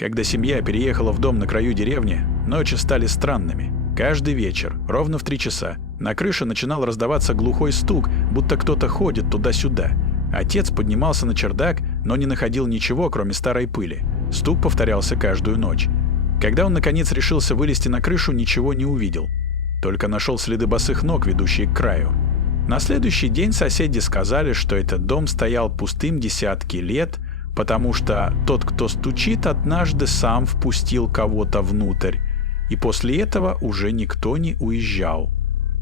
Когда семья переехала в дом на краю деревни, ночи стали странными. Каждый вечер, ровно в 3 часа, на крыше начинал раздаваться глухой стук, будто кто-то ходит туда-сюда. Отец поднимался на чердак, но не находил ничего, кроме старой пыли. Стук повторялся каждую ночь. Когда он, наконец, решился вылезти на крышу, ничего не увидел. Только нашел следы босых ног, ведущие к краю. На следующий день соседи сказали, что этот дом стоял пустым десятки лет, потому что тот, кто стучит, однажды сам впустил кого-то внутрь, и после этого уже никто не уезжал.